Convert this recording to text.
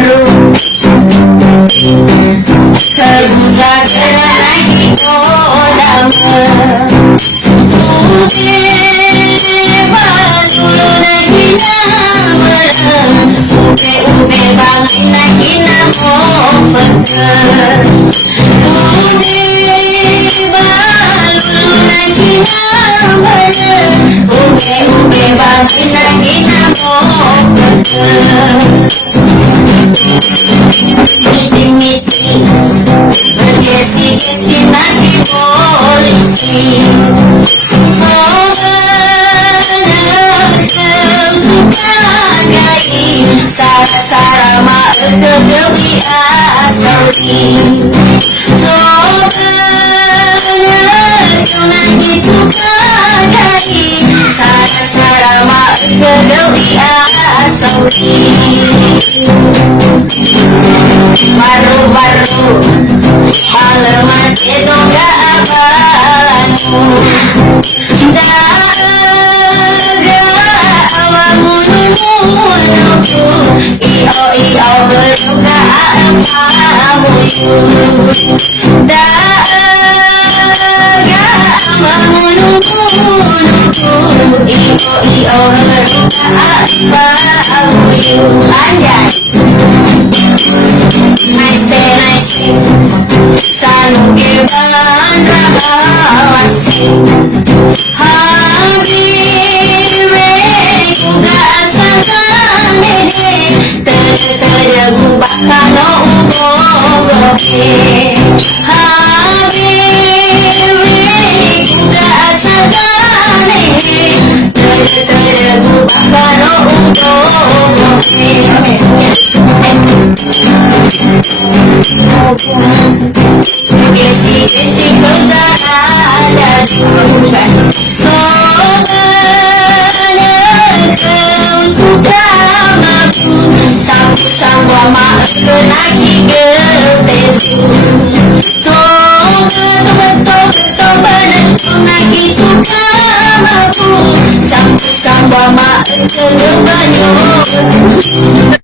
baru kegusa kena lagi kodama ube balulu lagi namerem ube bangai lagi namo peker ube balulu lagi namerem ube bangai lagi namo miti-miti bergesi-gesi nanti polisi coba nekeu sukagai sara-sara ma'ekegewi asauri coba nekeu nanti sukagai sara-sara ma'ekegewi asauri baru-baru halaman itu gak abalanmu daga awamu nunuku iyo berduka apamu daga awamu nunuku iyo berduka apamu anjay nice sanuge bandrawasi habibe juga asasane teregu bakano ugogoge habibe juga asasane teregu bakano ugogoge gesi-gesi kau ada coba kau tukamaku sampu-sampu maafku lagi getesu toba lagi tukamaku sampu-sampu maafku banyak